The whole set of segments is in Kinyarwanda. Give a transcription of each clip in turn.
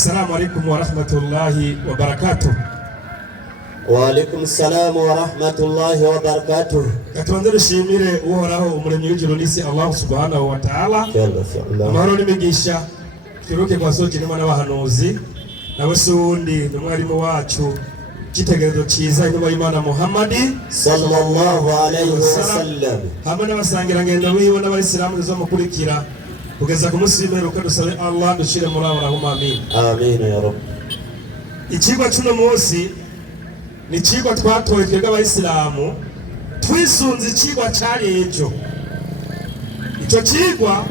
Assalamu alaikum wa rahmatullahi wa barakatuh. Wa alaikum salam wa rahmatullahi wa barakatuh. Katuanze dushimire uhoraho umuremyi w'ijuru n'isi Allah subhanahu wa ta'ala. Amahoro n'imigisha kiruke kwa soje n'imana n'abahanuzi nawe sundi n'umwarimu wacu kitegerezo ciza inyuma y'Imana Muhammad sallallahu alayhi wasallam. Hamwe n'abasangira ngendo biwe n'abayisilamu zo mukurikira kugeza ku munsi w'imperuka. Dusabe Allah dushire muri abo rahuma amin. Amin ya Rabb. Ikigwa cy'uno munsi ni ikigwa twatoye twebwe abayisilamu twisunze ikigwa cyari ejo. Icyo kigwa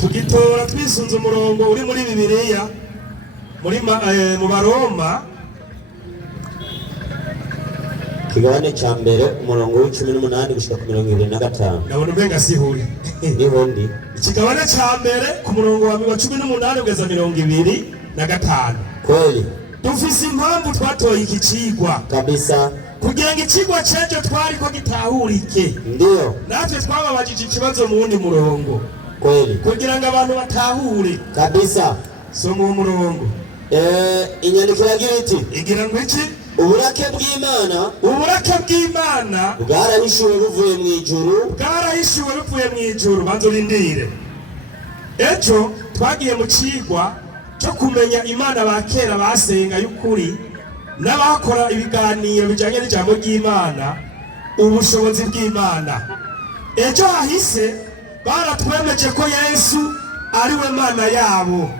tugitora twisunze umurongo uri muri Bibiliya mu Baroma kigabane cya mbere umurongo w'18 gushika ku 25. Ndabona umenga sihuri niho ndi. Ikigabane cya mbere ku murongo wa 18 kugeza 25. Kweli dufise impamvu twatoye iki kigwa kabisa kugira ngo ikigwa cyejo twari ko gitahurike. Ndio natwe twababajije ikibazo mu wundi murongo. Kweli kugira ngo abantu batahure kabisa. So mu murongo inyandiko yagira iti igira ngo iki uburake bw'Imana bwarahishuwe buvuye mu ijuru. Banzo rindire ejo twagiye mu kigwa cyo kumenya Imana bakera basenga y'ukuri n'abakora ibiganiro bijanye n'ijambo ry'Imana, ubushobozi bw'Imana. Ejo hahise baratwemeje ko Yesu ari we Mana yabo,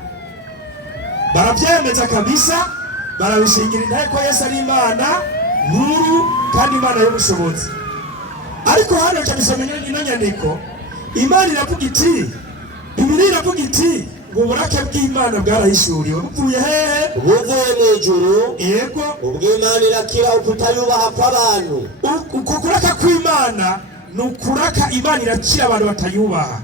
barabyemeza kabisa, barabishingira intahe ko Yesu ari Imana nkuru kandi Imana y'ubushobozi. Ariko hano cyabisomye ino nyandiko Imana iravuga iti, Bibiliya iravuga iti ngo uburake bw'Imana bwarahishuriwe buvuye hehe? Buvuye mu ijuru. Yego ubw'Imana irakira ukutayubaha kw'abantu. Uko kuraka kw'Imana nukuraka Imana irakira abantu batayubaha,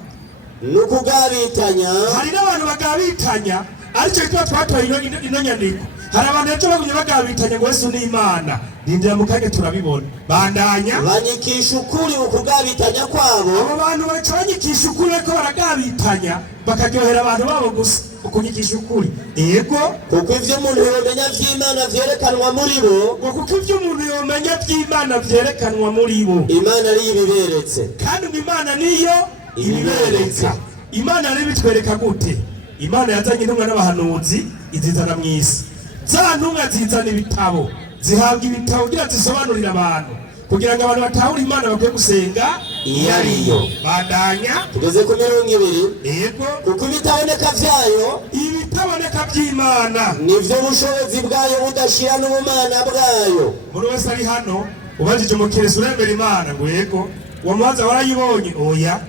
nukugabitanya. Hari n'abantu bagabitanya, aricyo gituma twatoye ino nyandiko. Hari abantu ejo bagumye bagabitanya ngo Yesu ni Imana. Rindira mu kanya turabibona. Bandanya banyikisha ukuri ukugabitanya kwabo. Abo bantu banyikisha ukuri ko baragabitanya bakaryohera abantu babo gusa ukunyikisha ukuri. Yego kuko ivyo umuntu yomenya vy'Imana vyerekanwa muri bo. Kuko ivyo umuntu yomenya vy'Imana vyerekanwa muri bo. Imana ari ibiberetse kandi Imana niyo ibibereka. Imana ari bitwereka gute? Imana yazanye intumwa n'abahanuzi izizana mu isi. Za ntumwa zizana ibitabo, zihabwa ibitabo kugira zisobanurire abantu, kugira ngo abantu batahure Imana bakwiye gusenga iyo ariyo. Bandanya tugeze ku 20. Yego kuko ibitaboneka vyayo, ibitaboneka by'Imana nivyo bushobozi bwayo budashira n'ubumana bwayo. Muri wese ari hano ubajije umukirisi uremera Imana ngo yego, wamaze warayibonye oya,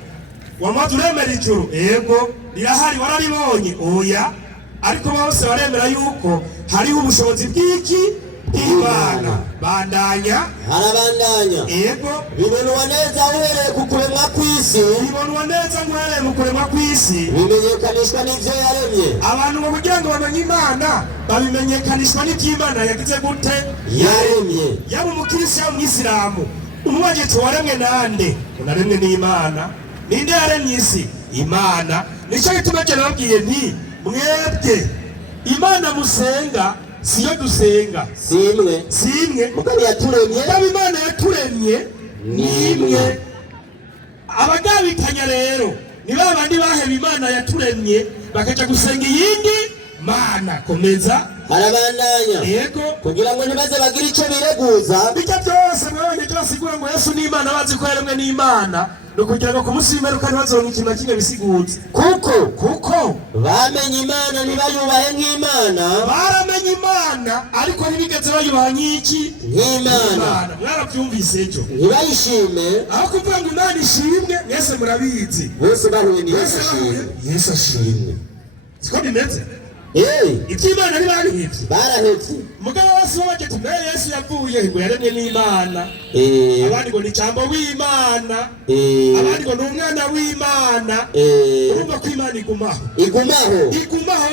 wamaze uremera ijuru yego rirahari wararibonye oya, ariko bose baremera yuko hariho ubushobozi bw'Imana. Bandanya harabandanya. Yego bibonwa neza uhereye ku kuremwa kw'isi. Bibonwa neza uhereye mu kuremwa kw'isi, bimenyekanishwa n'ivyo yaremye. Abantu mu kugira ngo bamenye Imana babimenyekanishwa n'ivy'Imana yagize gute yaremye. Yaba umukirisi yaba umwisilamu umubaje ati waremwe nande? Unaremwe n'Imana. Ninde yaremye isi? Imana. Nicyo gituma je nababwiye nti mwebwe Imana musenga siyo dusenga. Simwe mugabo yaturemye. Yaba Imana yaturemye nimwe. Abagabitanya rero ni babandi baheba Imana yaturemye bakaja gusenga iyindi mana. Komeza harabandanya. Yego kugira ngo ntibaze bagire ico bireguza. Bijya byose mwabonye basigura ngo Yesu ni Imana, bazi ko yaremwe n'Imana, no kugira ngo ku munsi w'imperuka ntibazoronke ikintu na kimwe bisigutse. Kuko bamenye Imana ntibayubahe nk'Imana. Baramenye Imana ariko ntibigeze bayubaha nk'Imana. Mwarabyumvise ejo. Ntibayishime. Aho kuvuga ngo Imana ishimwe, mwese murabizi bose bahuye ni Yesu ashimwe. Siko bimeze. Iby'Imana ntibahevye, barahevye. Mugabo wose waje ati mbere Yesu yavuye ngo yaremye n'Imana. Abandi ngo ni cyambo w'Imana, abandi ngo ni umwana w'Imana. Urumva ko Imana igumaho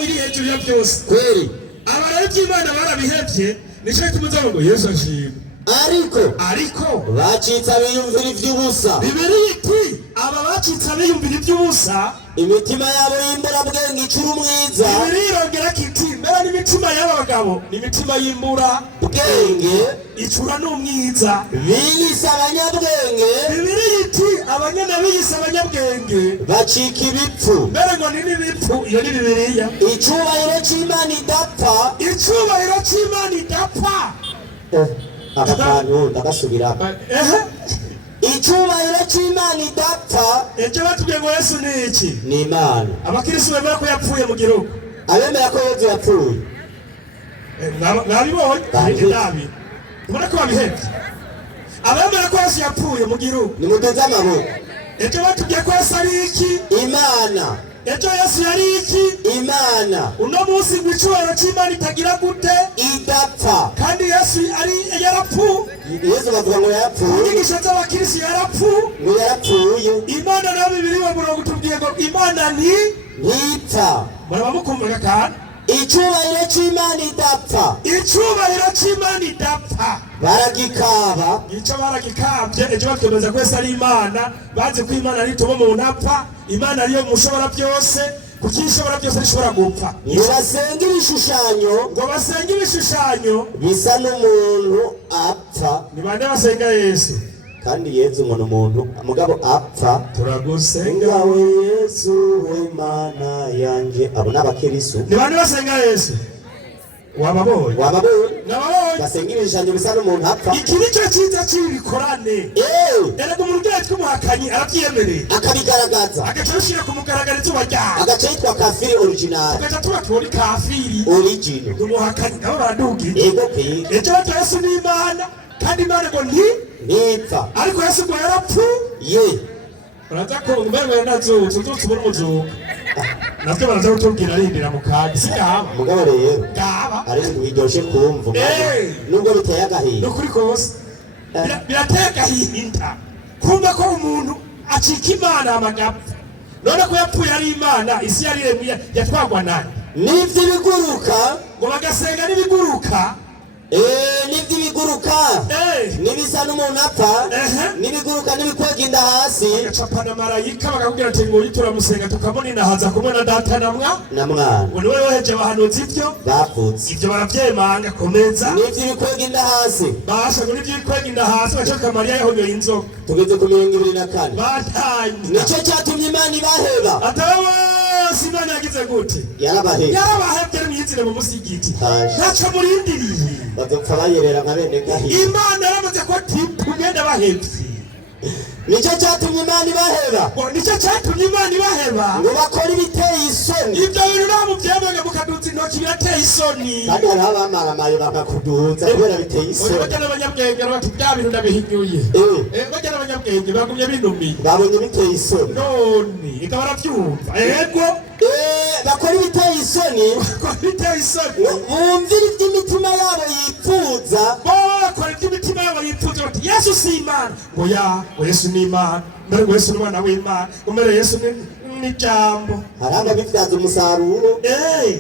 iri hejuru ya byose. Kweli abarari by'Imana barabihevye, nico tumuza ngo Yesu ashimwe. Ariko bacitse abiyumvira ivy'ubusa. Bibiliya iti aba bacitse abiyumvira ivy'ubusa imitima yabo y'imbura bwenge icuru mwiza. Bibiliya irongera kiti mbere imitima y'aba bagabo ni imitima y'imbura bwenge icura n'umwiza biyise abanyabwenge Bibiliya iti abanyana biyise abanyabwenge bacika ibipfu mbere ngo ni n'ibipfu iyo ni Bibiliya icyubahiro cy'Imana idapfa icyubahiro cy'Imana idapfa aka kantu ndagasubiramo icyubahiro cy'Imana idapfa icyo batubwiye ngo Yesu ni iki ni Imana abakirisitu bemera ko yapfuye mu gihugu abemera ko Yesu yapfuye mwabibonye nabi ubona ko babihebye abemera ko Yesu yapfuye mu gihugu nimuteze amaboko icyo batubwiye ko Yesu ari iki Imana icyo Yesu yari iki Imana uno munsi ngo icyubahiro cy'Imana itagira gute idapfa kandi Yesu ari yarapfuye Yesu bavuga ngo yapfuye inyigisho z'abakirisitu yarapfuye ngo yapfuye Imana na Bibiliya murongo tubwiye ngo Imana ni ntipfa muraba mukumvaga kandi icyubahiro cy'Imana idapfa icyubahiro cy'Imana idapfa baragikaba icyo baragikabye ejo babyemeza ko Yesu ari Imana bazi ko Imana ari ituma umuntu apfa Imana ariyo mushobora byose kuko ishobora byose rishobora gupfa ngo basenge ibishushanyo bisa n'umuntu apfa ni bande basenga Yesu kandi Yesu ngo n'umuntu mugabo apfa turagusenga we Yesu we Mana yanje abo n'abakirisu ni bande basenga Yesu wababonye basenga ibishushanyo bisa n'umuntu apfa iki nicyo cyiza cy'ibikorane erega umuntu ugiye umuhakanyi arabyiyemereye akabigaragaza agaca abishyira ku mugaragaro izuba ryawe agaca yitwa kafiri original tugaca tuba tubona kafiri original umuhakanyi nabo baradugira ego pe icyo batwa Yesu ni Imana kandi Imana ngo ntipfa ariko Yesu ngo yarapfuye uraza ko umberwe yanazutse uzutse ubona umuzuka natwe baraza kutubwira arindira mu kaga si ngaba mugabo rero ngaba ari ibintu biryoshye kumva nubwo biteye agahinda ni ukuri kose birateye agahinda kumva ko umuntu acika Imana amagapfa none ko yapfuye ari Imana isi yariremye yatwagwa nani n'ivy'ibiguruka ngo bagasenga n'ibiguruka n'ivy'ibiguruka n'ibisa n'umuntu apfa n'ibiguruka n'ibikwega inda hasi bagacapana marayika bakakubwira ati ngo turamusenga tukamuninahaza kumwe na data na mwana ngo niwe yoheje abahanuzi ibyo bapfutse ibyo baravyemanga komeza n'ivy'ibikwega inda hasi basha ngo n'ivy'ibikwega inda hasi bacoka Mariya yahonyoye inzoka tugeze ku 24 batanye nico cyatumye Imana ibaheba atawe Imana yagize gute yarabahebye mwizire mu musigiti ntaco murindiriye bazopfa bayerera nka bene gahi Imana yaramaze ko tugenda bahebye nicyo cyatumye Imana ibaheba ngo bakora ibiteye isoni ibyo bintu ntabwo byemeye mukaduza intoki birateye isoni kandi hariho abamaramaye bakakuduza kubera biteye isoni bajya n'abanyabwenge bati bya bintu ndabihinyuye bajya n'abanyabwenge bagumye binumiye babonye biteye isoni none ikaba barabyumva yego bakora ibiteye isoni bumvira iby'imitima yabo yipfuza bakora iby'imitima yabo yipfuza bati Yesu si Imana ngo Yesu ni Imana mbere ngo Yesu ni umwana w'Imana mbere Yesu ni jambo hari ababibyaza umusaruro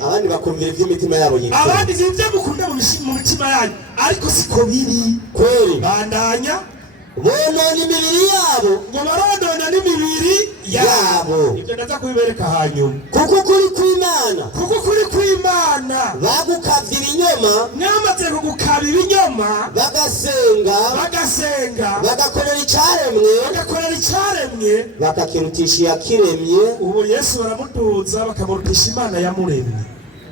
abandi bakumvira iby'imitima yabo yipfuza abandi ibyo mukunda mu mitima yanyu ariko siko biri kweli bandanya bonona imibiri yabo ngo baronona n'imibiri yabo ibyo ndaza kubibereka hanyuma kuko kuri kw'Imana bagukavye ibinyoma mwamaze kugukaba ibinyoma bagasenga bagakorera icaremwe bakakirutisha iyakiremye ubu Yesu baramuduza bakamurutisha Imana yamuremye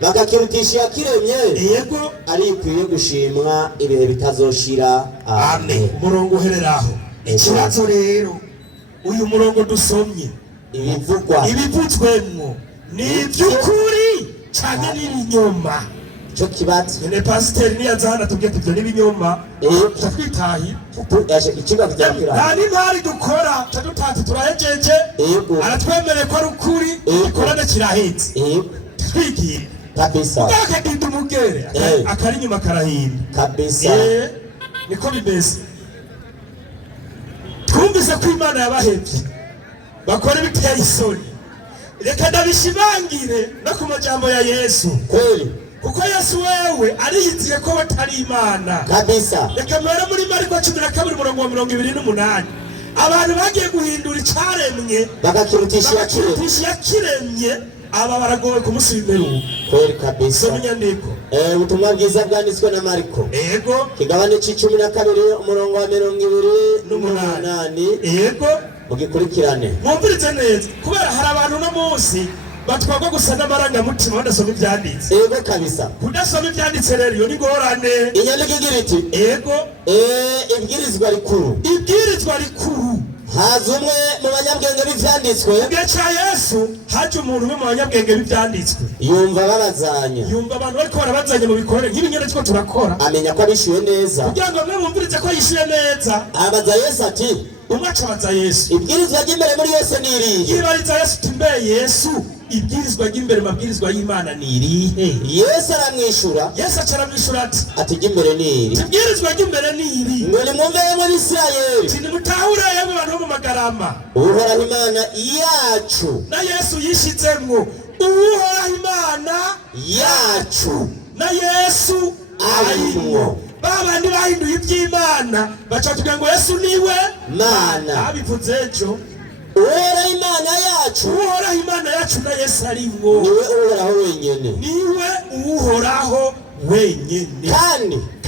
bakakirutisha iyakiremye yego ari ikwiye gushimwa ibihe bitazoshira amen umurongo uhereraho ikibazo rero uyu murongo dusomye ibivuzwemwo ni iby'ukuri cyane n'ibinyoma cyo kibazo nyene pasiteri niyazana tubwiye ibyo n'ibinyoma twitahi ikibazo cyakira nta n'intari dukora tutazi turahejeje aratwemereye ko ari ukuri ikorane kirahetse twigiye kabisa akagenda umugere akari inyuma karahinda kabisa niko bimeze twumvise ko Imana yabahebye bakora ibiteye isoni reka ndabishimangire no ku majambo ya Yesu kweli kuko Yesu wewe ariyiziye ko batari Imana kabisa reka mwere muri Mariko 12:28 abantu bagiye guhindura icaremwe bagakirutisha yakiremye aba baragowe kumusubira kweli kabisa so munyandiko ubutumwa bwiza bwanditswe na Mariko. Yego. Kigabane c'12 umurongo wa 28. Yego. Mugikurikirane. Mwumvirize neza. Kubera hari abantu no munsi batwagwa gusa n'amarangamutima badasoma ibyanditse. Yego kabisa. Kudasoma ibyanditse rero iyo ni ngorane. Inyandiko igira iti yego. Ibwirizwa rikuru. Ibwirizwa rikuru. Haza umwe mu banyabwenge b'ivyanditswe. Gaca Yesu haje umuntu umwe mu banyabwenge b'ivyanditswe. Yumva babazanya. Yumva abantu bariko barabazanya mu bikorere nk'ibinyene two turakora. Amenya ko abishuye neza. Kugira ngo mwe mumvirize ko yishuye neza. Abaza Yesu ati umwacabaza Yesu. Ibwirizwa ry'imbere muri Yesu ni irihe? Yibariza Yesu timbeye Yesu. Ibwirizwa ry'imbere mabwirizwa y'Imana ni irihe? Yesu aramwishura. Yesu acaramwishura ati ry'imbere ni iri. Ibwirizwa ry'imbere ni iri. Ngo nimwumve yemwe Isirayeli. Nimutahure yemwe abantu bo mu magarama. Uhoraho Imana yacu. Na Yesu yishizemwo. Uhoraho Imana yacu. Na Yesu arimwo. Babandi bahinduye iby'Imana bacatugira ngo Yesu niwe Mana. Abivuze ejo. Uhoraho Imana yacu. Uhoraho Imana yacu na Yesu arimwo. Niwe uhoraho wenyene. Niwe uhoraho wenyene.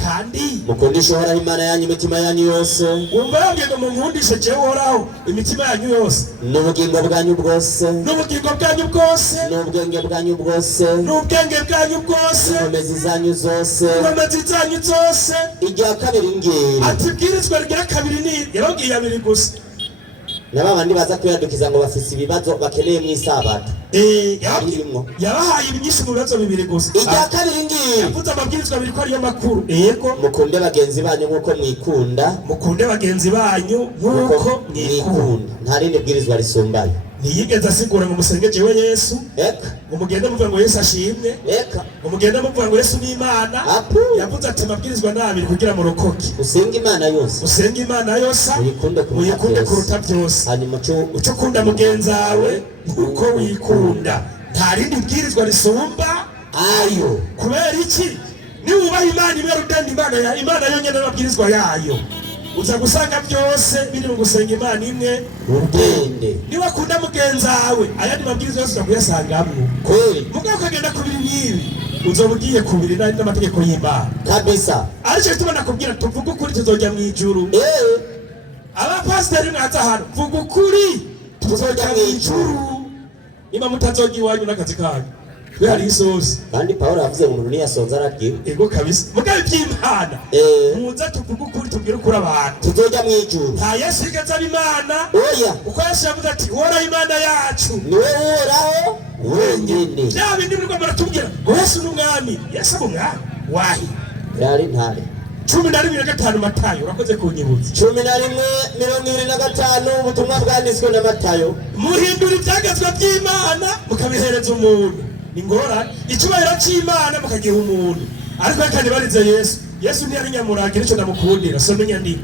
Kandi mukundisha Uhoraho Imana yanyu imitima yanyu yose. Umva yabwiye ngo munkundishe jewe Uhoraho imitima yanyu yose. N'ubugingo bwanyu bwose. N'ubugingo bwanyu bwose. N'ubwenge bwanyu bwose. N'ubwenge bwanyu bwose. N'inkomezi zanyu zose. N'inkomezi zanyu zose. Irya kabiri ngiri. Ati bwirizwa rya kabiri ni yarabwiye abiri gusa. Nababandi baza kwiyadukiza ngo bafise ibibazo bakeneye mu isabato. Yabahaye ibinyinshi mu bibazo bibiri gusa. Irya kabiri ngiri. Yavuze amabwirizwa abiri ko ariyo makuru. Yego. Mukunde bagenzi banyu nkuko mwikunda. Mukunde bagenzi banyu nkuko mwikunda. Nta rindi bwirizwa risumbaye. Ntiyigeze asigura ngo musenge jewe Yesu. Eka. Ngo mugende muvuga ngo Yesu ashimwe. Eka. Ngo mugende muvuga ngo Yesu ni Imana. Yavuze ati amabwirizwa nabiri kugira murokoke. Usenga Imana yose. Usenga Imana yose. Uyikunde kuruta byose. Hanyuma uco kunda mugenzi wawe nkuko wikunda. Nta rindi bwirizwa risumba ayo. Kubera iki? Ni ubaha Imana ibera udandi Imana yonyene n'amabwirizwa yayo. Uza gusanga byose biri mu gusenga Imana imwe urugende. Niba akunda mugenzi wawe ayandi mabwirizwa yose uzakuyasangamwo. Kweli. Mugabo kagenda kubiri n'ibi uzobugiye kubiri n'amategeko y'Imana. Kabisa. Ariko tubona kubwira tuvuga ukuri tuzojya mu ijuru. Abapasiteri mwaza hano vuga ukuri tuzojya mu ijuru. Niba mutazogi wanyu n'akazi kanyu. We hari isosi. Kandi Paulo yavuze ngo umuntu niyasonza ararye. Ego kabisa. Mugabe by'Imana. Muza tuvuga ukuri tubwire ukuri abantu. Tuzojya mu ijuru. Nta Yesu yigeze aba Imana. Oya. Uko Yesu yavuze ati Uhoraho Imana yacu. Niwe uhoraho wenyene. Yabe ndi muri kwambara tubwira ngo Yesu ni umwami. Yesu ni umwami. Wahi. Yari ntare. 11:5 Matayo urakoze kunyibutsa. 11:25 ubutumwa bwanditswe na Matayo. Muhindura ibyagezwe by'Imana mukabihereza umuntu. Ingora icyubahiro cy'Imana mukagiha umuntu. Ariko kandi barize Yesu ni ari nyamuragira icyo ndamukundira so menya ndi.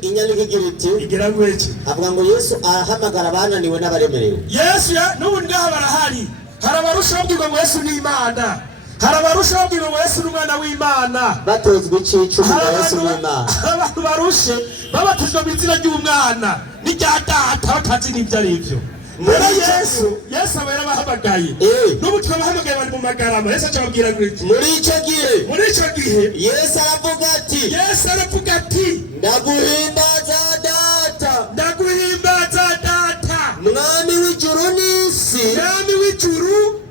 Inyandiko igira iti igira ngo iki? Avuga ngo Yesu ahamagara abananiwe n'abaremerewe. Yesu n'ubundi ngaha barahari. Harabarushaho kubwirwa ngo Yesu ni Imana. Harabarushaho kubwirwa ngo Yesu ni umwana w'Imana. Batozwe icicumi ngo Yesu ni Imana. Abantu barushe babatizwa mu izina ry'umwana n'irya data batazi n'ibyo ari byo. Muri Yesu aba yarabahamagaye. N'ubu twabahamagaye bari mu magarama. Yesu acababwira ngo iki? Muri icyo gihe Yesu aravuga ati ndaguhimbaza data mwami w'ijuru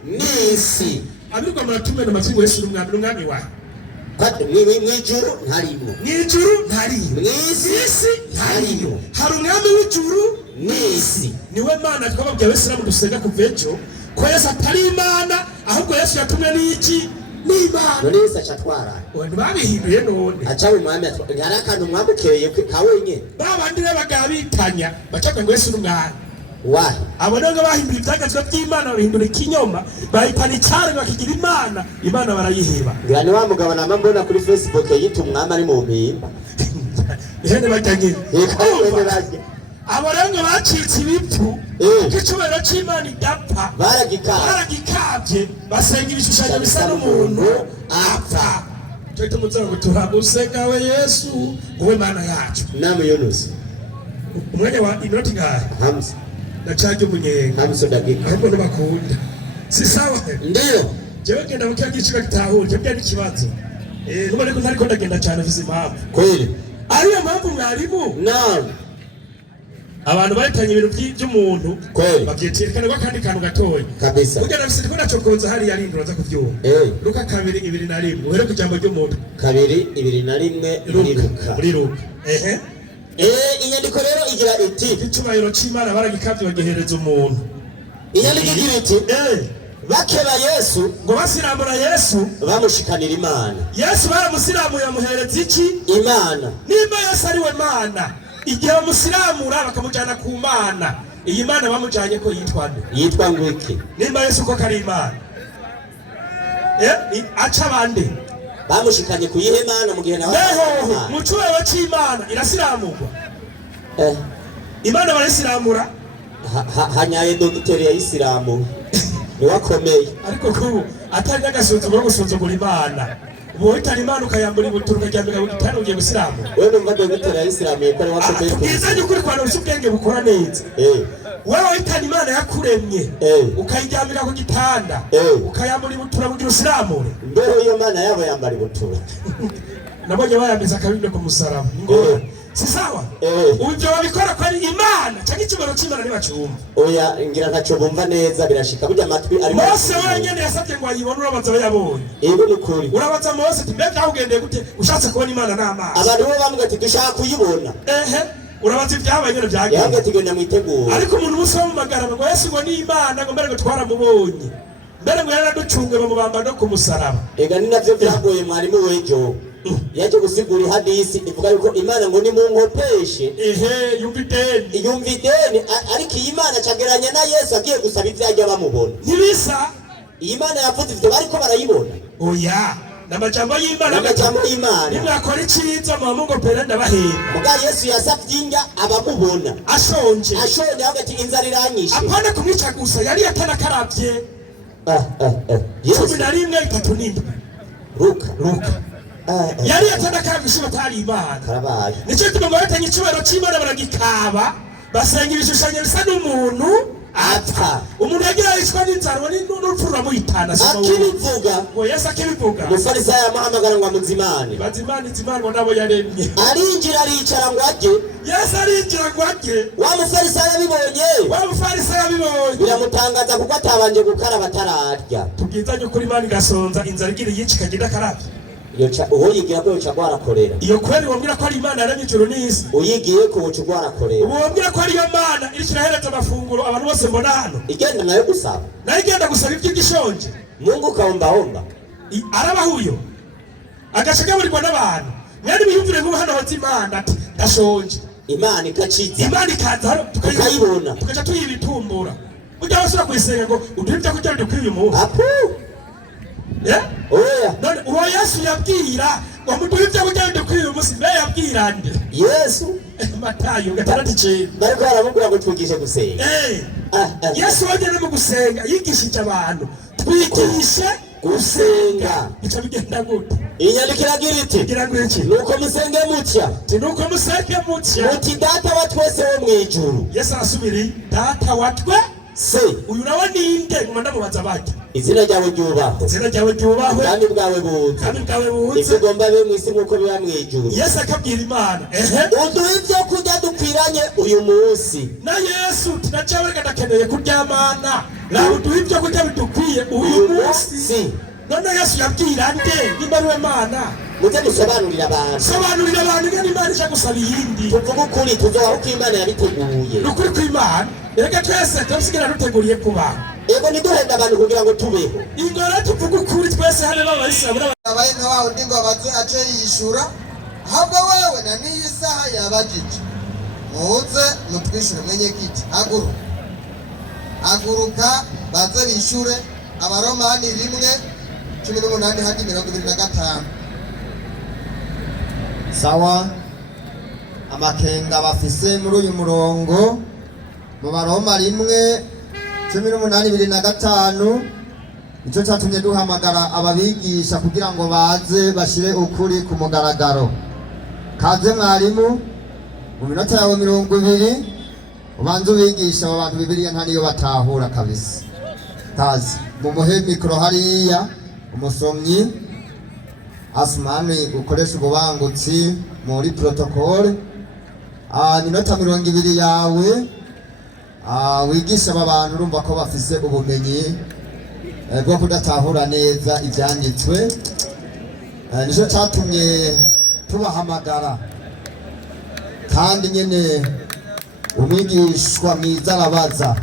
n'isi. Abirwa muratumwe n'amatsiko Yesu n'umwami wawe. Mw'ijuru ntarimo. Mw'isi ntarimo. Hari umwami w'ijuru n'isi. Niwe Mana twababwiye Abisilamu dusenga kuva ejo ko Yesu atari Imana ahubwo Yesu yatumwe n'iki? N'Imana. None Yesu acatwara. Babihinduye none. Acawe umwami atwara. Hari akantu mwamukeye ka wenyine. Babandi bagabitanya bacaga ngo Yesu n'umwana. Wahi. Abo none bahinduye ibyagezwe by'Imana bahindura ikinyoma bayipana icyari bakigira Imana barayiheba. Ngani wa mugabo namambona kuri Facebook yita umwami ari mu mpimba. Ihene bajyanye. Abo rero bacitse ibipfu icyubahiro cy'Imana idapfa baragikabye basenga ibishushanyo bisa n'umuntu apfa. Cyo tumutse ngo turaguseka we Yesu wowe Mana yacu. Namwe Yonusi umwanya wa inoti ngahe? Hamza ndacaje umunyenga. Hamza ndagika ahubwo n'abakunda si sawa. Ndiyo jewe genda mukiya gicika gitahura cyabya n'ikibazo nubone ko ntariko ndagenda cyane vizi impamvu kweli ariyo mpamvu mwarimu naam abantu bahitanye ibintu by'umuntu babyerekana ko kandi kantu gatoya kabisa kugira ngo siko nacokoza hari yarindura za kuvyuma Luka 2:21 uhere ku jambo ry'umuntu 2:21 muri Luka inyandiko rero igira iti icyubahiro c'Imana baragikavye bagihereza umuntu inyandiko igira iti bakeba Yesu ngo basiramura Yesu bamushikanira Imana Yesu baramusiramuye amuhereza iki Imana nimba Yesu ari we Mana igihe bamusiramura bakamujana ku Mana iyi Mana bamujanye ko yitwa ngwiki nimba Yesu ko kari Imana aca bande bamushikanye ku yihe Mana mu gihe nawe mu cyubahiro c'Imana irasiramurwa Imana barasiramura hanyaye dogiteri ya Isilamu niwakomeye ariko kubu atari n'agasuzuguro gusuzugura Imana ubu hitana Imana ukayambura ibuturuka ryambika gutanu ugiye gusiramu wewe numva dogiteri ya Isilamu yekore wakomeye ubwizanye ukuri kwa nose ubwenge bukora neza wewe hitana Imana yakuremye ukayijyambika ku gitanda ukayambura ibutura kugira usiramure mbere iyo Mana yabo yambara ibutura nabonye bayambiza akabinde ku musaraba ngo si sawa ujyo babikora ko ari Imana cyangwa ikibaro cy'Imana ntibacumva oya ngira ntaco bumva neza birashika burya amatwi ari Mose wenyene yasabye ngo ayibone urabaza bayabonye ni kuri urabaza Mose ati mbega ugendeye gute ushatse kubona Imana n'amaso abantu bo bamwe ati dushaka kuyibona urabaza ibyabaye nyine byagiye yavuga ati genda mwitegura ariko umuntu musaba mu magarama ngo Yesu ngo ni Imana ngo mbere ngo twaramubonye mbere ngo yaraducunge bamubamba no ku musaraba ega ni navyo byagoye mwarimu wejo yaje gusigura hadisi ivuga yuko Imana ngo ni munkopeshe yumvideni ariko iyi Imana cageranya na Yesu agiye gusaba ivyajya bamubona ntibisa iyi Imana yavuze ivyo bariko barayibona oya namajambo y'Imana nimwakora iciza mumungo pera ndabahemba muga Yesu yasavye inga abamubona ashonje hagati inzara iranyishe apana kumwica gusa yari atanakaravye 11:37 Luka yari atanakaravye batari Imana karabaye nico tumengo batanye icubero c'Imana baragikaba basenga ibishushanyo bisa n'umuntu apfa umuntu yagira yishwa n'inzara n'urupfura muhitana akibivuga ngo Yesu akibivuga umufarisayo amuhamagara ngo amuzimane bazimane ngo nabo yaremye arinjira aricara ngo ajye Yesu arinjira ngo ajye wa mufarisayo abibonye biramutangaza kuko atabanje gukaraba atararya tubwizanye ukuri Imana igasonza inzara igira yici kagira karabye uwo yigira ko yoca gwarakorera iyo kweli wambwira ko ari Imana yaremye ijuru n'isi uyigiye ko woca gwarakorera ubu wambwira ko ari yo Mana iri kirahereza amafunguro abantu bose mbona hano igenda nayo gusaba nayo igenda gusaba iby'igishonje Mungu kaomba arabahuyo agashagaburirwa n'abantu mwene biyumvire ngo hano hoza Imana ati ndashonje Imana ikaciza Imana ikaza hano tukayibona tukaja tuyibitumbura burya basura kwisenga ngo uduhivya kugira dukwiye umuntu oya none uwo Yesu yabwira ngo muduhivya kugira dukwiye umunsi mbe yabwira nde Yesu Matayo 6:9 bariko baramubwira ngo twigishe gusenga Yesu wagene mu gusenga yigishije abantu twigishe gusenga bica bigenda gute inyandikira giriti nuko musenge mutya muti data wa twese wo mwijuru Yesu asubiri data wa twe se uyu nawe ninde ngomanda mubaza bati izina ryawe ryubahwe kandi bwawe buze ivyo ugomba be mwisi nkuko biba mwijuru Yesu akabwira Imana uduhe ivyo kurya dukwiranye uyu munsi na Yesu tinacawe kadakeneye kuryamana na uduhe ivyo kurya bidukwiye uyu munsi none Yesu yabwira nde nimba ari we Mana muze musobanurira abantu ngene Imana ija gusaba iyindi tuvuga ukuri tuzoba uko Imana yabiteguye nukuri ko Imana reka twese tubisigira duteguriye kubaho ego niduhenda abantu kugira ngo tubeho ingora tuvuga ukuri twese hano b'abayisilamu abaye nka waho ndi ngo abaze aje yishura ahubwo wewe na n'iyi saha yabajije muze mutwishure mwenye kiti haguruka baze bishure Abaromani 1:18 hadi 25 sawa amakenga bafise muri uyu murongo mu Baroma 1:18-25 icyo cyatumye duhamagara ababigisha kugira ngo baze bashire ukuri ku mugaragaro. Kaze mwarimu mu minota yawe 20 ubanze ubigisha abantu Bibiliya ntaniyo batahura kabisa. kazi mumuhe mikoro hariya umusomyi Asmani ukoresha ububangutsi muri protokole. Minota 20 yawe wigisha aba bantu urumva ko bafise ubumenyi bwo kudatahura neza ibyanditswe. Nico cyatumye tubahamagara kandi nyene umwigishwa mwiza arabaza.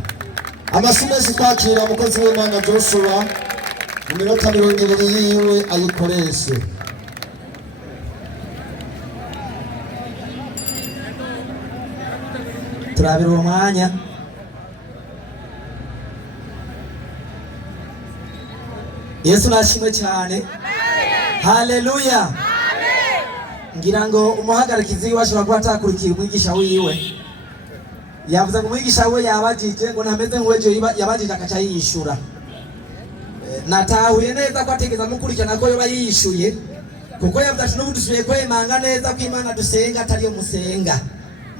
Amashyi menshi twakira umukozi w'Imana Joshua mu minota 20 yiwe ayikoreshe. turabira uwo mwanya. Yesu nashimwe cyane. Haleluya. Ngira ngo umuhagarikizi washobora kuba atakurikiye umwigisha wiwe. Yavuze ngo umwigisha we yabajije ngo ntameze nk'uwejo yabajije akaca yishura. Natahuye neza ko ategeza mukurikirana ko yoba yishuye, kuko yavuze ati n'ubu dusubiye kwemanga neza ko Imana dusenga atariyo musenga.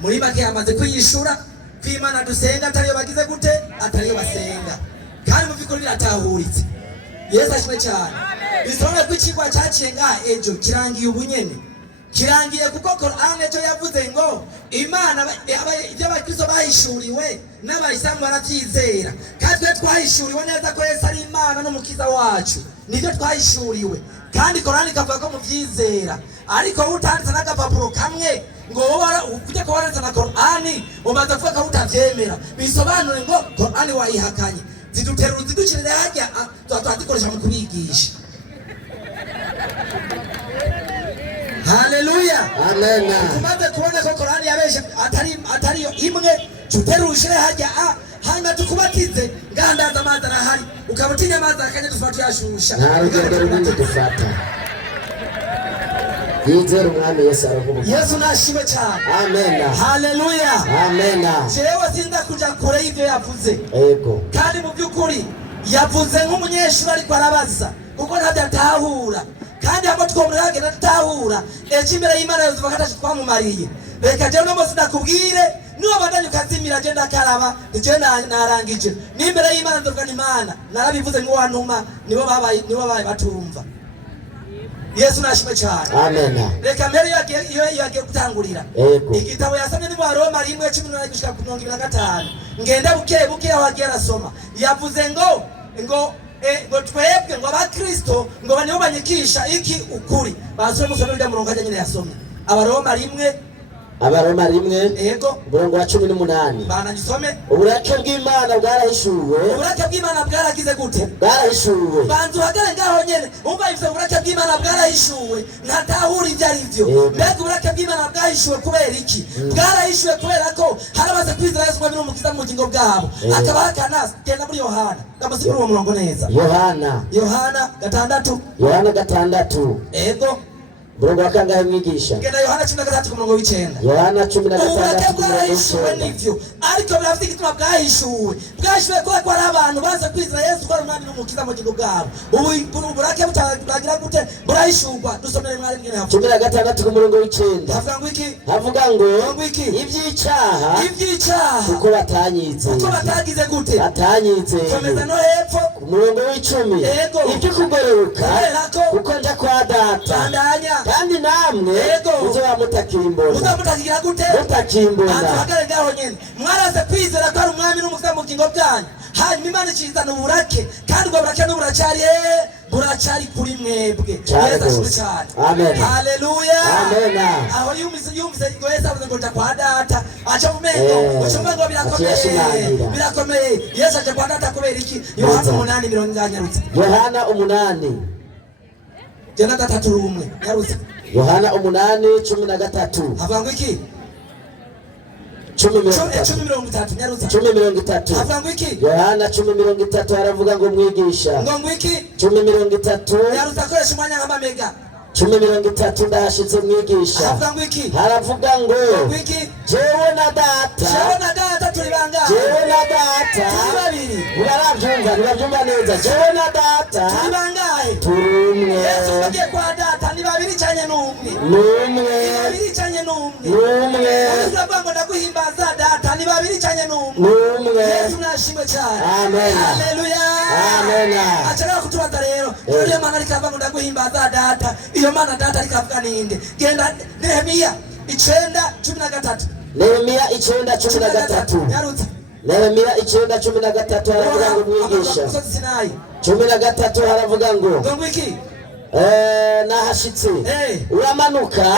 Muri make yamaze kwiyishura ko Imana dusenga atariyo bagize gute, atariyo basenga, kandi mu by'ukuri biratahuritse. Yesu ashimwe cyane. Bisomwe ko ikigwa cyaciye ngaha ejo kirangiye ubunyene, kirangiye kuko Qur'an ejo yavuze ngo Imana y'abakristo bahishuriwe n'abayisilamu barabyizera, kandi twe twahishuriwe neza ko Yesu ari Imana n'umukiza wacu, nibyo twahishuriwe, kandi Qur'an ikavuga ko mubyizera. Ariko utanditse n'agapapuro kamwe ngo ujye kubarenza na Qur'an umaze kuvuga ko utabyemera, bisobanure ngo Qur'an wayihakanye. Ziduterura zidushirira hajya twazikoresha mu kubigisha. Haleluya. Amen. Tumaze kubona ko Qur'an yabeshe atariyo imwe, tuterushire hajya hanga tukubatize ngandaza amazi arahari ukabutinya amazi akanye dufata yashusha. Nta rugendo runini dufata. Yizera umwami Yesu aravuga. Yesu nashimwe cyane. Amen. Haleluya. Amen. Jewe sinda kuja kure y'ivyo yavuze. Yego. Kandi mu by'ukuri yavuze nk'umunyeshuri ariko arabaza kuko ntabyo atahura, kandi hamo twomurage natahura ejo imbere y'Imana yozuva kataje twamumariye. Reka je no mose nakubwire niwo badanye ukazimira je ndakaraba je narangije n'imbere y'Imana ndovuga n'Imana narabivuze ngo wantuma nibo babaye batumva. Yesu nashimwe cyane. Amen. Reka mbere yagiye gutangurira igitabo yasomye ni mu Roma 1:10-25 ngenda buke aho agiye arasoma yavuze ngo twebwe ngo abakristo ngo baniho banyikisha iki ukuri. Basome musome bya murongo ajya nyine yasomye Abaroma 1 yego murongo wa 18 bana gisome. Uburake bw'Imana bwarahishuwe. Uburake bw'Imana bwaragize gute? Bwarahishuwe. Bantu hagere ngaho nyene umva ivyo uburake bw'Imana bwarahishuwe ntatahura ibyo ari byo. Mbega uburake bw'Imana bwahishuwe kubera iki? Bwarahishuwe kubera ko harabaze kwizera Yesu ngo n'umukiza mu bugingo bwabo. Akaba hakana genda muri Yohana ndamusigura uwo murongo neza. Yohana 6 yego murongo wa kangahe mwigisha? Genda Yohana 13 ku murongo w'icenda. Yohana 13 ku murongo w'icenda. Nivyo ariko birafite igituma bwahishuwe ko ari abantu baza kwizera Yesu ko ari umwami n'umukiza mu bugingo bwabo. Ubu burake butagira gute burahishurwa. Dusomere mwari mwene hafu 16 ku murongo w'icenda. Havuga ngo iki? Havuga ngo iby'icaha kuko batanyitse. Kuko batagize gute? Batanyitse. Komeza no hepfo ku murongo w'icumi. Ibyo kugororoka kuko nja kwa data. Bandanya. Kandi namwe uzoba mutakimbona. Uzamutakira gute? Mutakimbona. Atugare ngaho nyene. Mwaraze kwizera ko ari umwami n'umukiza mu bugingo bwanyu. Hanyuma Imana ikizana uburake, kandi ubwo burake buracari kuri mwebwe. Yesu cyane. Amen. Haleluya. Amen. Aho yumvise ngo Yesu avuze ngo kwa data acha vumengo ucumba ngo birakomeye. Yesu acha kwa data kubera iki? Yohana 8 mironganyarutse. Yohana 8 Jana 3 yarutse. Yohana 8:13 havuga ngo iki? 10:30 yarutse. 10:30 havuga ngo iki? Yohana 10:30 aravuga ngo mwigisha. Ngo iki? 10:30 yarutse akoresha umwanya nk'amamega. 10:30 ndashitse mwigisha. Havuga ngo iki? Haravuga ngo iki? jewe na data turi bangahe? jewe na data turi babiri. urabyumva neza. Jewe na data turi bangahe? turi umwe. Yesu agiye kwa data ni babiri cyane n'umwe babiri cyane n'umwe ngo ndaguhimbaza data ni babiri cyane n'umwe Yesu nashimwe cyane amen haleluya amen achaka kutubaza rero iyo mana rikava ngo ndaguhimbaza data iyo mana data rikavuga ninde genda Nehemiya 9:13 Nehemiya 9:13 yarutse Nehemiya 9:13 haravuga ngo mwigisha 13 haravuga ngo iki nahashitse uramanuka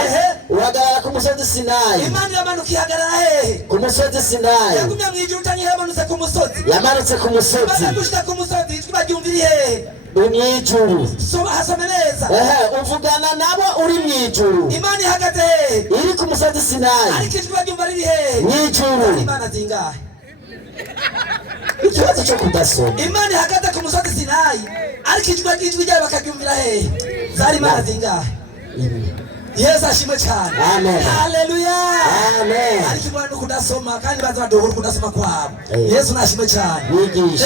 uhagarara ku musozi Sinayi. Imana iramanuka ihagarara hehe? Ku musozi Sinayi. Yagumye mwijuru tanyi yamanutse ku musozi. Yamanutse ku musozi. Bagushika ku musozi ijwi baryumvira hehe? Mwijuru. Hasomeleza. Uvugana nabo uri mwijuru. Imana ihagaze hehe? Iri ku musozi Sinayi. Ariko ijwi baryumva riri hehe? Mwijuru. Imana zingahe? Ikibazo cyo kudasoma. Imana ihagaze ku musozi Sinayi. Ariko ijwi ryayo bakaryumvira hehe? Zari Imana zingahe? Yesu ashimwe cyane. Amen. Haleluya. Amen. Ariko imana kudasoma kandi baza badohora kudasoma kwabo. Yesu nashimwe cyane.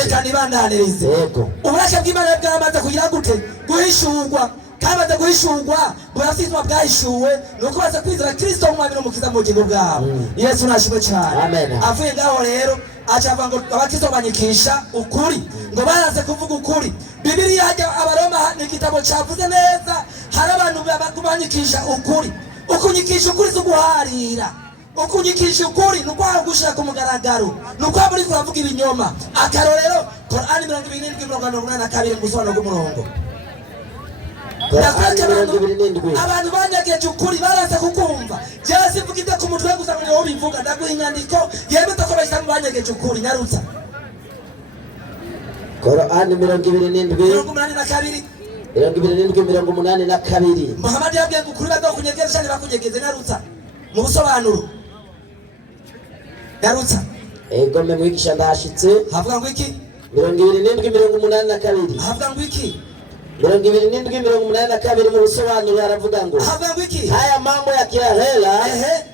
Reka nibandanirize. Yego. Uburake bw'Imana bwamaze kugira gute? Guhishurwa. Kabaze guhishurwa, burasizwa bwahishuwe, nuko baza kwizera Kristo umwami n'umukiza mu bugingo bwabo. Yesu nashimwe cyane. Amen. Avuye ngaho rero acavuga ngo abakizo banyikisha ukuri, ngo baraze kuvuga ukuri. Bibiliya hajya Abaroma ni igitabo cyavuze neza, hari abantu babanyikisha ukuri. Ukunyikisha ukuri zo guharira. Ukunyikisha ukuri nuko gushaka ku mugaragaro, nuko muri kuvuga ibinyoma. Akarorero Qur'ani 27:82 gusobanura umurongo. Abantu banyageje ukuri baraza kukumva. Jesi mvugite ku mutwe gusa ngo wowe bivuga ndaguha inyandiko yemeza ko bayisanga banyageje ukuri nyarutsa. Qur'ani 27:82 27:82 Muhammad yabwiye ngo ukuri bazokunyegeza cyane bakunyegeze nyarutsa. Mu busobanuro. Nyarutsa. Ego me mwigisha ndashitse. Havuga ngo iki? 27:82 Havuga ngo iki? 27:82 mu busobanuro haravuga ngo haya mambo ya kiahela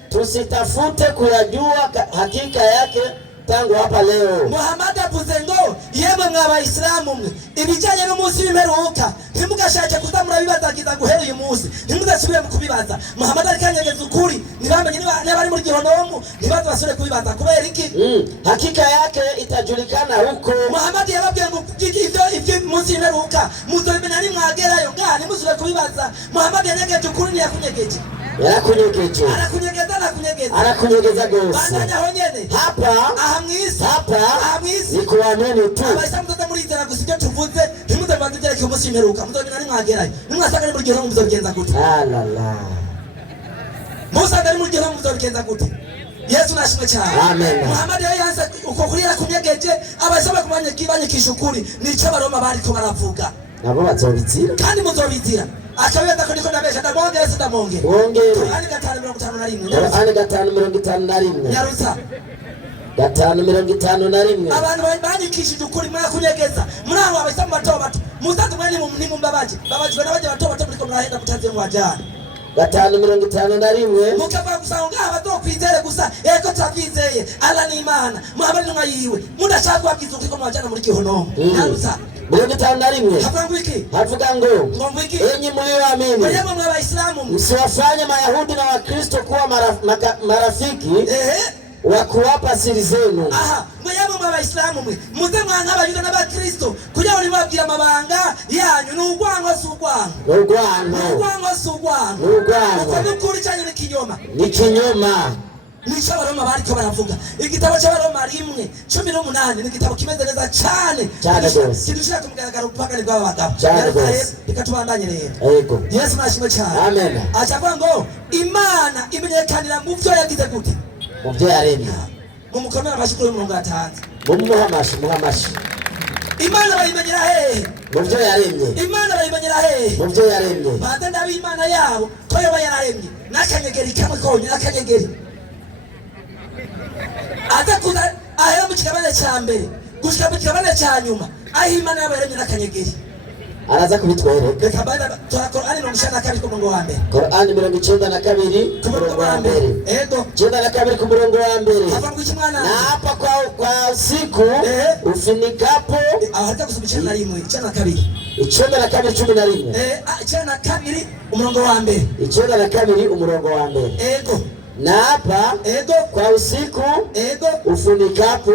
tusitafute kuyajua hakika yake tangu hapa leo. Muhammad avuze ngo yemwe mw'abayisilamu mwe ibijyanye n'umunsi w'imperuka ntimugashake kuza murabibazagiza guhera uyu munsi ntimudasubire mu kubibaza. Muhammad arikanyegeza ukuri ntibamenye niba ari muri gihonomu ntibaze basubire kubibaza kubera iki? Hakika yake itajulikana huko. Muhammad yababwiye ngo ibyo munsi w'imperuka muzobimenya nimwagerayo ngaha ntimuzubire kubibaza. Muhammad yanyegeje ukuri ntiyakunyegeje. Yarakunyegeje. Arakunyegeza gose. Bandanya aho nyene. Hapa. Aha mwisi. Aha mwisi. Ni kuamini tu. Abayisa mutoza muri izera gusa ibyo tuvuze ntimuzabanze ugera umunsi w'imperuka muzobimenya nimwagerayo. Nimwasanga ari muri gihonomu muzobigenza gute? La. Musanga ari muri gihonomu muzobigenza gute? Yesu nashimwe cyane. Amen. Muhammad yanse uko kuri yarakunyegeje abayisa banyikisha ukuri nico Abaroma bariko baravuga. Nabo bazobizira. Kandi muzobizira. Akabeza ko niko ndabesha ndamongera sidamongera. Wongera. Ani 5:51. Ani 5:51. Nyarutsa. 5:51. Abantu banyikishije ukuri mwakunyegeza. Muraho abasamu bato. Musaza mwani mumbabaje. Babajwe n'abaje bato muri ko murahenda mutaze mu wajana. 5:51. Mukava gusanga abazokwizere gusa eko tavizeye ala ni Imana. Muhabari nwa yiwe. Mudashaka kwakiza ukiko mu wajana muri gihonomu. Nyarutsa. 5:51. Havuga ngo enyi mlioamini wanyama mwa Waislamu msiwafanye Mayahudi na Wakristo kuwa marafiki wa kuwapa siri zenu. Wanyama mwa Waislamu muze mwanka Abayuda n'Abakristo kugira ngo nibabwira amabanga yanyu n'ugwango uko n'ukuri cyane ni kinyoma. Nico Abaroma bariko baravuga. Igitabo cy'Abaroma 1:18 ni igitabo kimeze neza cyane. Kidushira kumugaragara upagani bw'abagabo. Ikatubandanye rero. Yego. Yesu nashimwe cyane. Amen. Acavuga ngo Imana imenyekanira mu byo yagize gute? Mu byo yaremye. Mu mukomera amashikuru y'umurongo yatanze. Muhamashi. Imana bayimenyera hehe? Mu byo yaremye. Imana bayimenyera hehe? Mu byo yaremye. Baza ndabi Imana yabo ko yoba yararemye. Nakanyegeri kamwe konyine nakanyegeri. Atakuza ahera mu kigabane cya mbere gushika mu kigabane cya nyuma aho Imana yabaremye n'akanyegeri araza kubitwereka. Reka bana tora Qur'ani 92 ku murongo wa mbere. Qur'ani 92 ku murongo wa mbere. Ego 92 ku murongo wa mbere. hapa mkimwana Na hapa kwa siku ufunikapo hata kusubishana rimwe cyana kabiri. 92:11. Cyana kabiri umurongo wa mbere. 92 umurongo wa mbere. Ego na hapa ego kwa usiku ego ufunikapo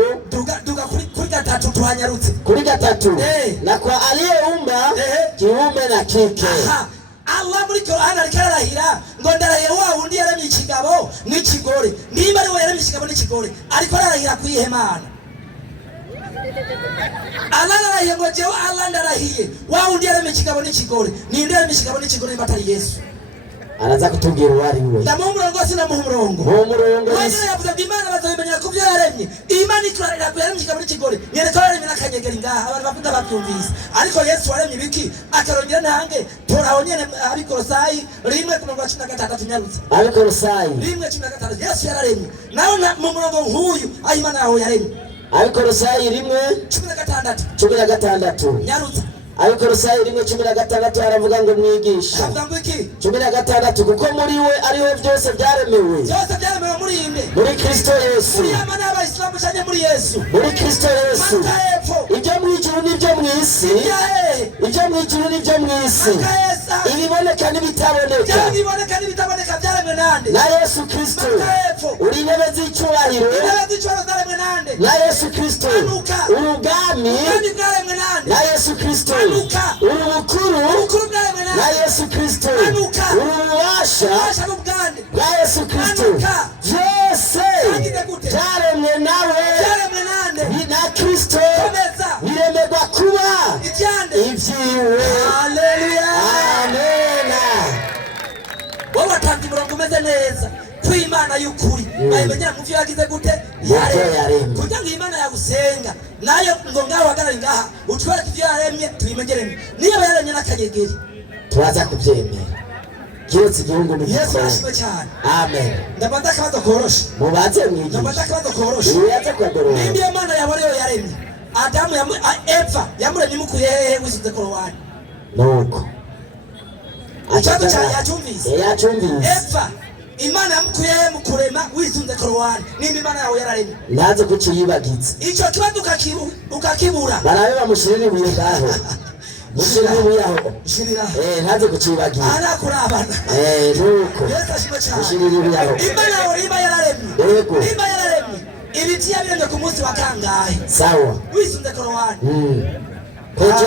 duga kuri gatatu tuhanyarutse kuri gatatu na kwa aliyeumba kiume na kike. Aha. Allah muri Qur'an arikarahira ngo ndarahiye wa wundi yaremye ikigabo n'ikigore niba ari we yaremye ikigabo n'ikigore ariko ararahira kwihemana. Allah ndarahiye ngo jewe Allah ndarahiye wa wundi yaremye ikigabo n'ikigore ninde yaremye ikigabo n'ikigore batari Yesu. Araza kutubwira uwari we. Ndamurongo sina murongo. Murongo. Wajira yavuze Imana bazabimenya ko byaremye. Imana ikurarira kuyaremye ikigabo n'ikigore. Nyereka yaremye n'akanyegeri ngaha abantu bavuga babyumvise. Ariko Yesu waremye ibiki akarongera ntange toraho nyene abikorosayi rimwe ku murongo wa 16 nyarutse. Abikorosayi rimwe 16 Yesu yararemye. Naho mu murongo nk'uyu aho Imana yaho yaremye. Abikorosayi rimwe 16 nyarutse. Abikorosayi 1:16 aravuga ngo mwigisha. Avuga iki? 16 kuko muri we ariho byose byaremewe. Byose byaremewe muri inde? Muri Kristo Yesu. Muri amana y'Abayisilamu cyane muri Yesu. Muri Kristo Yesu. Ibyo mu ijuru n'ibyo mu isi. Ibyo mu ijuru n'ibyo mu isi. Ibiboneka n'ibitaboneka. Ibiboneka n'ibitaboneka byaremewe nande? Na Yesu Kristo. Uri intebe z'icyubahiro. Intebe z'icyubahiro zaremewe nande? Na Yesu Kristo. Urugami. Bwaremewe nande? Na Yesu Kristo. Urukuru bwaremewe nande? Na Yesu Kristo. Ububasha bwa Yesu Kristo. Byose byaremwe nawe na Kristo biremegwa kuba ibyiwe. Haleluya. Amena. Wowe watanze umurongo umeze neza kw'Imana y'ukuri bayimenya mu byo yagize gute yaremye kugira ngo Imana yagusenga nayo ngo ngaho hagarara ngaha utwara ibyo yaremye tubimegereme niyo yaremye n'akanyegeri turaza kubyemera. Kiretse igihugu mu Yesu ashimwe cyane. Amen. Ndabanda akabazo koroshe. Mubaze mwigisha. Ndabanda akabazo koroshe. Uyaze kwandoro. Nindi Imana yaboreyo yaremye. Adamu Eva yamuremye mukuye hehe wisize korowani. Nuko. Achato cha yachumvise. Yachumvise. Eva Imana yamukuye hehe mukurema wisunze korowani. Nindi Imana yawe yararemye. Ndaze kuciyibagiza. Ico kibazo ukakibura. Barabe bamushirira ibuye ngaho. Mushirira ibuye aho. Shirira. Ntaze kuciyibagiza. Arakurabana. Nuko. Yesu ashimwe cyane. Mushirira ibuye aho. Imana yawe iba yararemye. Yego. Iba yararemye. Ibiti yabiremye ku munsi wa kangahe? Sawa. Wisunze korowani. Hoje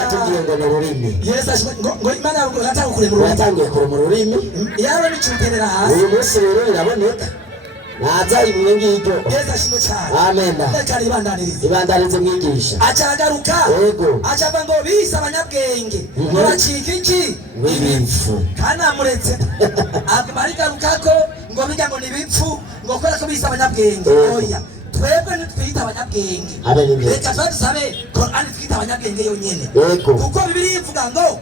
yatubwiye ngo ni ururimi. Yesu ashimwe ngo Imana yatangiye kurema ururimi. Yatangiye kurema ururimi. Yawe bicuterera hasi. Uyu munsi rero biraboneka. Naza ibuye ngiryo. Yesu ashimwe cyane. Amen. Reka ribandanirize. Ibandarize mwigisha. Acagaruka. Yego. Acava ngo bise abanyabwenge. Ngo bacika iki? Ibipfu. Kana muretse. Akubarigarukako ngo bijya ngo nibipfu ngo kora ko bise abanyabwenge. Oya. Twebwe nitwita abanyabwenge. Reka twadusabe Qur'an twita abanyabwenge yonyene. Yego. Kuko Bibiliya ivuga ngo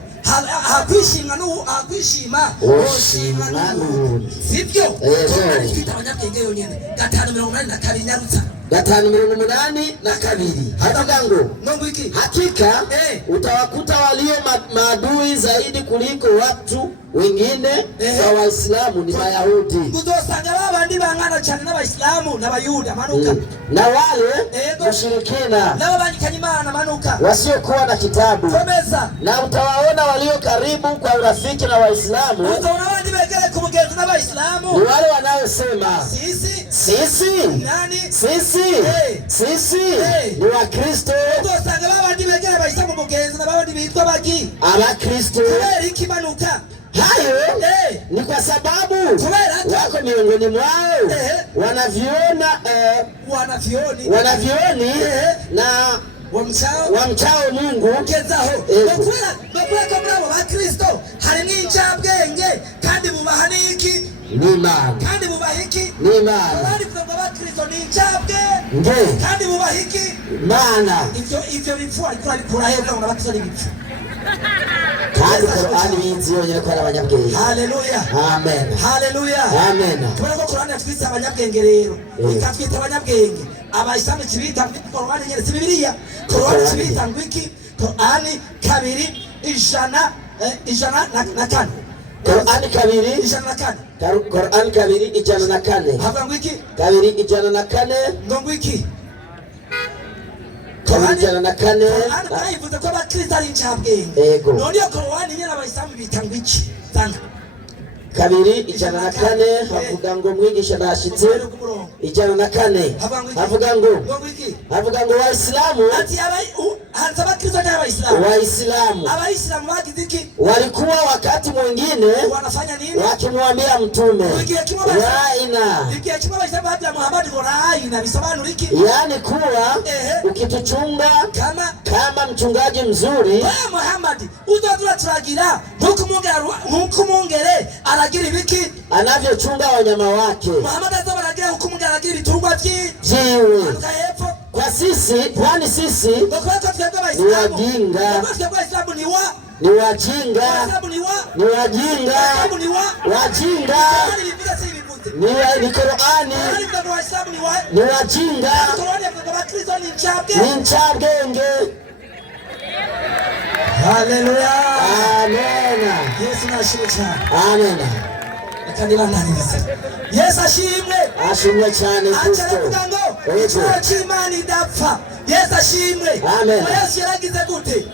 hakwishimwa hakwishima oshimwa n'ubundi. Sibyo? Qur'an twita abanyabwenge yonyene. 5:82 nyarutsa. 5:82 hata ngo iki hakika utawakuta walio maadui zaidi kuliko watu wengine wa Waislamu ni Mayahudi. Uzosanga babandi bangana cyane n'Abayisilamu n'Abayuda manuka. Na wale mushirikina nabo banyikanye Imana manuka. Wasiokuwa na kitabu. Komeza. Na utawaona walio karibu kwa urafiki na Waislamu. Utaona wandi begere ku mugenzi n'Abayisilamu. Ni wale wanaosema sisi nani? Sisi ni wa Kristo. Uzosanga babandi begere Abayisilamu mugenzi na babandi bitwa baki aba Kristo. Kubera iki manuka? Hayo ni kwa sababu wako miongoni mwao wanavioni na wamchao Mungu kezaho bakura ko bravo ba Kristo hari n'incabwenge kandi bubaha niki n'Imana kandi bubaha iki n'Imana abandi kuvuga ba Kristo n'incabwenge kandi bubaha iki Imana ivyo bipfu ariko abikura heza ngo abakizo n'ibipfu kandi Qur'ani bizi yonyine ko ari abanyabwenge. Haleluya. Amen. Haleluya. Amen. Tubona ko Qur'ani yatwitse abanyabwenge rero. Ikatwita abanyabwenge. Abayisilamu kibita Qur'ani nyene si Bibiliya. Qur'ani kibita ngwiki Korani kabiri ijana na kane. Korani kabiri ijana na kane. Korani kabiri ijana na kane. Havuga ngo iki? Kabiri ijana na kane. Ngo iki? Korani ijana na kane. Korani bayivuze ko abakristo ari incabwenge. Yego. None iyo Korani nyene abayisilamu bita ngo iki? Tanga. Kabiri ijana na kane havuga ngo mwigisha ndashitse. Ijana na kane havuga ngo Waislamu hanza abakristo n'abayisilamu. Abayisilamu bagize iki? Walikuwa wakati mwingine wanafanya nini? Wakimwambia mtume raina. Ikiwa kimwe abayisilamu hadi Muhammad ngo raina bisobanura iki? Yani kuwa ukituchunga kama mchungaji mzuri wewe Muhammad uzodura turagira nkukumungere aragira ibiki anavyochunga wanyama wake. Muhammad azobaragira nkukumungere aragira bitungwa vyiwe. Kwa sisi kwani sisi ni wajinga, ni wajinga, ni wajinga, wajinga, ni Korani, ni wajinga, ni ncabwenge. Haleluya, amen. Yesu nashimwe cyane, amen. Yesu ashimwe cyane Kristo. Yesu cy'Imana idapfa. Yesu ashimwe. Amen. Yesu yaragize gute?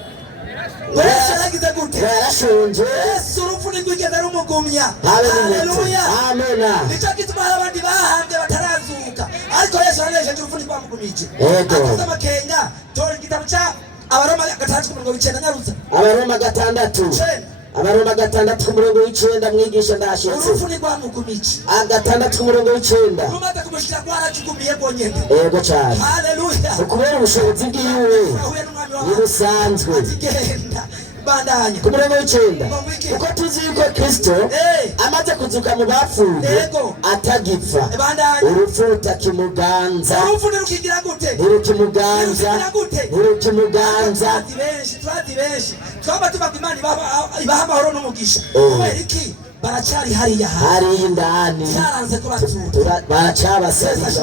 Yesu yaragize gute? Yarashonje. Yesu urupfu ntirwigeze rumugumya. Haleluya, amen. Nicyo gituma abandi bahambwe batarazuka, ariko Yesu yanesheje urupfu ntirwamugumije. Yego. Amakenga tora igitabo cya Abaroma 6:9 nyarutsa. Abaroma 6. Abaroma 6:9 mwigisha ndashitse. Urupfu ntirwamugumije. 6:9. Rumaze kumushira kwaracugumiye bonyene. Yego cyane. Haleluya. Ukubera ubushobozi bwiwe nibusanzwe. Bandanya. Ku murongo w'icenda uko tuzi yuko Kristo amaze kuzuka mu bapfuye atagipfa, urupfu rutakimuganza. Urupfu ntirukigira gute? Ntirukimuganza. Twazi benshi twaba tuba ku Imana ibaha amahoro n'umugisha. Kubera iki? Baracari hariya indani, cyaranze kubatura, baracabaseza.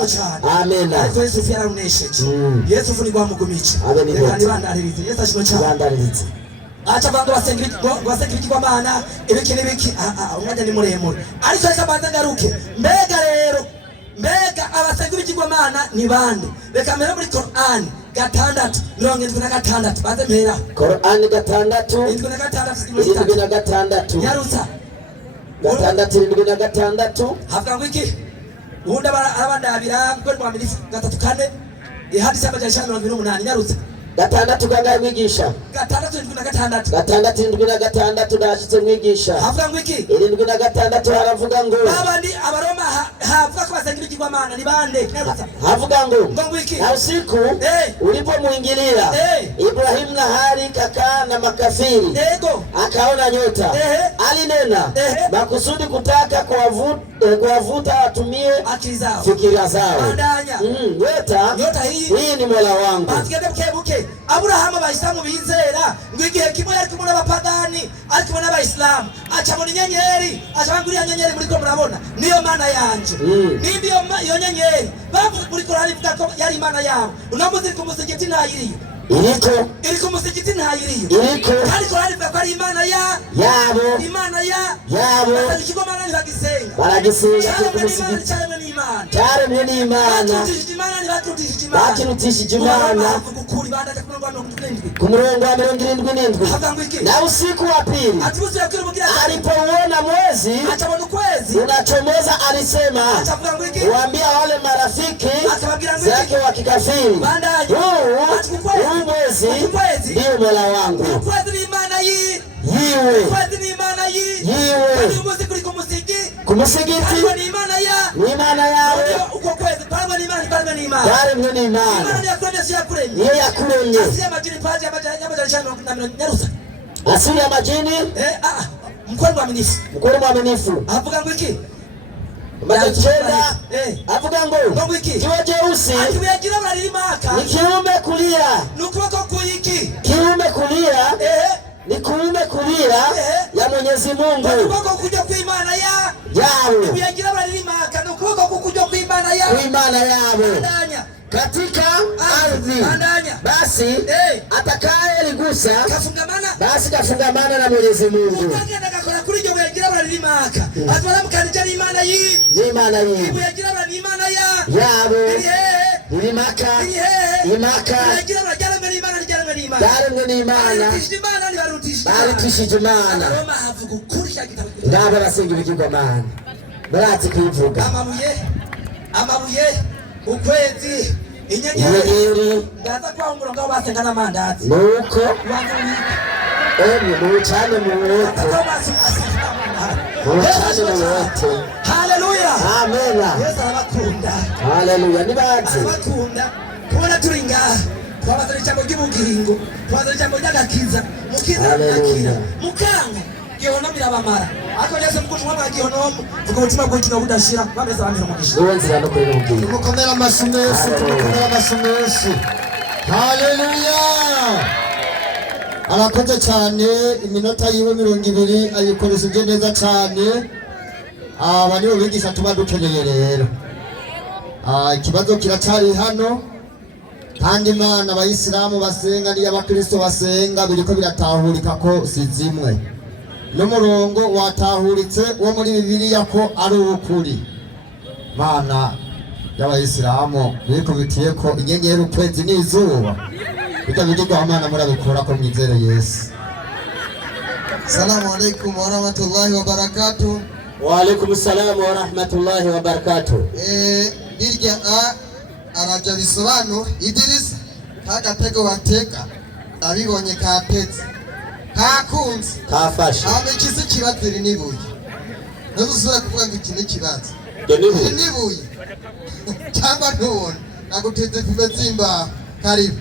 Amen. Ariko Yesu yararunesheje. Yesu ufuni rwamugumije. Reka nibandaririze. Yesu ashimwe cyane. Acha bantu basenga ibigirwamana ibiki n'ibiki. Umwanya ni muremure, ariko reka banza ngaruke. Mbega abasenga ibigirwamana ni bande? Reka mbere muri Korani 6:76 banze mpera. Korani 6:76 Yarutsa 6:76 havuga ngo iki? Ubundi abandabira ngo rwamira 3:4 ihadisi y'amajana 128 Yarutsa 6 kangahe mwigisha? 6:76 ndashitse mwigisha. Havuga ngo iki? 7:6 haravuga ngo babandi Abaroma havuga ko basenga ibigirwamana ni bande? Havuga ngo iki? na usiku ulipomwingilia Ibrahimu na hali kaka na makafiri akaona nyota, alinena makusudi kutaka kuwavuta watumie fikira zao. Nyota hii ni Mola wangu. Aburahamu abayisilamu bizera ngo igihe kimwe yari kumwe n'abapagani ari kumwe n'abayisilamu acabona inyenyeri, acabanguriya nyenyeri muri ko murabona niyo mana yanje. Nimbi iyo nyenyeri bavuga muri Korani ivuga ko yari imana yabo. Unamuzi ku musigiti ntayiriyo. Iri ku musigiti ntayiriyo. Kandi Korani ivuga ko ari imana yabo. Imana yabo. Ikigomana ntibagisenga. Baragisenga ku musigiti. Cyaremwe n'Imana. Bakirutishije Imana. Ku murongo wa 77 na usiku wa pili alipouona mwezi unachomoza alisema, waambia wale marafiki zake wa kikafiri, huu mwezi ndio Mola wangu. Yiwe kumusigiti ni imana yawe. Yaremwe n'Imana, niyo yakuremye. Asili ya majini mkweli mwaminifu. Avuga ngo iki? Avuga ngo jiwe jeusi ni kiume kulia. Kiume kulia ni kuume kulia ya Mwenyezi Mungu yawe. Kuimana yawe. katika ardhi. Basi atakaye ligusa basi kafungamana na Mwenyezi Mungu. Imana yabo imaka darengwe n'Imana barutishije Imana ndaba basenga ibigirwamana barazi kwivuga amabuye ukwezi inyenyeri ndaza kwa umurongo aho basenga n'amandazi nuko mucane muwote haleluya amen. Yesu arabakunda haleluya nibaze arabakunda kubona turi ngaha twabazana ijambo ry'ubugingo twabazana ijambo ry'agakiza mukiza akira mukanga gihono birabamara ariko Yesu mukuje mwaba gihono vuga ubutima bw'ikino budashira bameze bameze umugisha uwenzira no kuri ubugingo tumukomera amashimesi tumukomera amashimesi haleluya. Arakoze cyane iminota yiwe 20 ayikoresheje neza cyane. Aba nibo bigisha tuba dukeneye rero. Ikibazo kiracari hano kandi Imana abayisilamu basenga niyo abakristo basenga biriko biratahurika ko si zimwe. N'umurongo watahuritse wo muri Bibiliya ko ari ukuri. Mana y'abayisilamu bikubitiye ko inyenyeri ukwezi n'izuba bitabigirwa Imana murabikora ko mwizere Yesu. Assalamu alaikum wa rahmatullahi wa barakatuh. Wa alaikum salam wa rahmatullahi wa barakatuh. Birya araja bisobanura Idirisa kagatego bateka abibonye katetse kakunze kafashe abekise kibateri nibuye nuzusura kuvuga ngo iki ni kibazo nibuye cyangwa ntubona naguteze kumezimba karibu